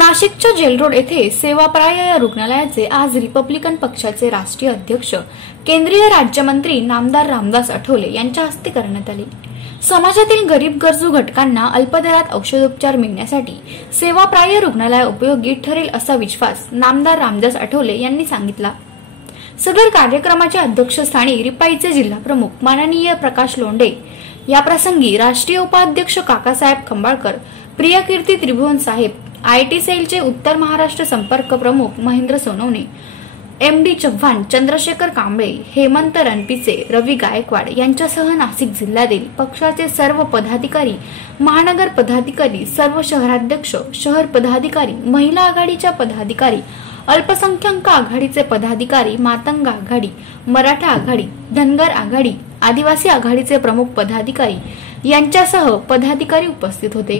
नाशिकच्या जेलरोड येथे सेवाप्राय या रुग्णालयाचे आज रिपब्लिकन पक्षाचे राष्ट्रीय अध्यक्ष केंद्रीय राज्यमंत्री नामदार रामदास आठवले यांच्या हस्ते करण्यात आले। समाजातील गरीब गरजू घटकांना अल्पदरात औषधोपचार मिळण्यासाठी सेवाप्राय रुग्णालय उपयोगी ठरेल असा विश्वास नामदार रामदास आठवले यांनी सांगितला। सदर कार्यक्रमाच्या अध्यक्षस्थानी रिपाईचे जिल्हाप्रमुख माननीय प्रकाश लोंढे, याप्रसंगी राष्ट्रीय उपाध्यक्ष काकासाहेब खंबाळकर, प्रियकीर्ती त्रिभुवन साहेब, आयटी सेलचे उत्तर महाराष्ट्र संपर्क प्रमुख महेंद्र सोनवणे, एमडी चव्हाण, चंद्रशेखर कांबळे, हेमंत रणपिसे, रवी गायकवाड यांच्यासह नाशिक जिल्ह्यातील पक्षाचे सर्व पदाधिकारी, महानगर पदाधिकारी, सर्व शहराध्यक्ष, शहर पदाधिकारी, महिला आघाडीच्या पदाधिकारी, अल्पसंख्याक आघाडीचे पदाधिकारी, मातंग आघाडी, मराठा आघाडी, धनगर आघाडी, आदिवासी आघाडीचे प्रमुख पदाधिकारी यांच्यासह पदाधिकारी उपस्थित होते।